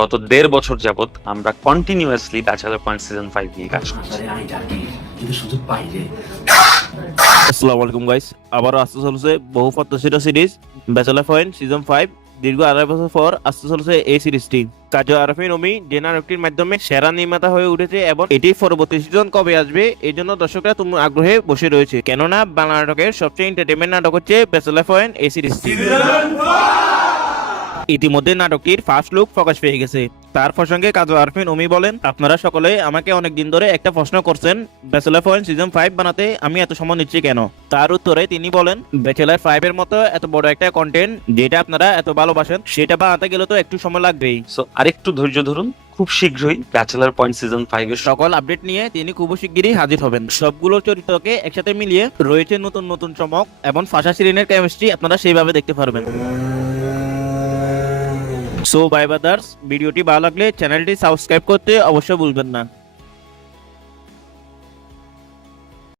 গত 1.5 বছর যাবত আমরা কন্টিনিউয়াসলি ব্যাচেলার পয়েন্ট সিজন 5 নিয়ে কাজ করছি। আসসালামু আলাইকুম গাইস, আবারও আসতে চলেছে বহু প্রত্যাশিত সিরিজ ব্যাচেলার পয়েন্ট সিজন 5। দীর্ঘ 2.5 বছর পর আসতে চলেছে এই সিরিজটি। কাজী আরাফিন অমি যে নাটকটির মাধ্যমে সেরা নির্মাতা হয়ে উঠেছে এবং এটি পরবর্তী সিজন কবে আসবে এই জন্য দর্শকরা তুমি আগ্রহে বসে রয়েছে, কেননা বাংলা নাটকের সবচেয়ে এন্টারটেইনমেন্ট নাটক হচ্ছে ব্যাচেলার পয়েন্ট এই সিরিজটি। ইতিমধ্যে নাটকটির ফার্স্ট লুক প্রকাশ পেয়ে গেছে। তার প্রসঙ্গে কাজী আরাফিন অমি বলেন, আপনারা সকলে আমাকে অনেকদিন ধরে একটা প্রশ্ন করছেন, ব্যাচেলার পয়েন্ট সিজন 5 বানাতে আমি এত সময় নিচ্ছি কেন। তার উত্তরে তিনি বলেন, ব্যাচেলার 5 এর মতো এত বড় একটা কন্টেন্ট যেটা আপনারা এত ভালোবাসেন সেটা বানাতে গেলে তো একটু সময় লাগবেই। সো আরেকটু ধৈর্য ধরুন, খুব শীঘ্রই ব্যাচেলার পয়েন্ট সিজন 5 এর সকল আপডেট নিয়ে তিনি খুব শিগগিরই হাজির হবেন। সবগুলো চরিত্রকে একসাথে মিলিয়ে রয়েছে নতুন নতুন চমক এবং ফাশা শিরিনের কেমিস্ট্রি আপনারা সেইভাবে দেখতে পারবেন। সো বাই ব্রাদার্স, ভিডিওটি ভালো লাগলে চ্যানেলটি সাবস্ক্রাইব করতে অবশ্যই ভুলবেন না।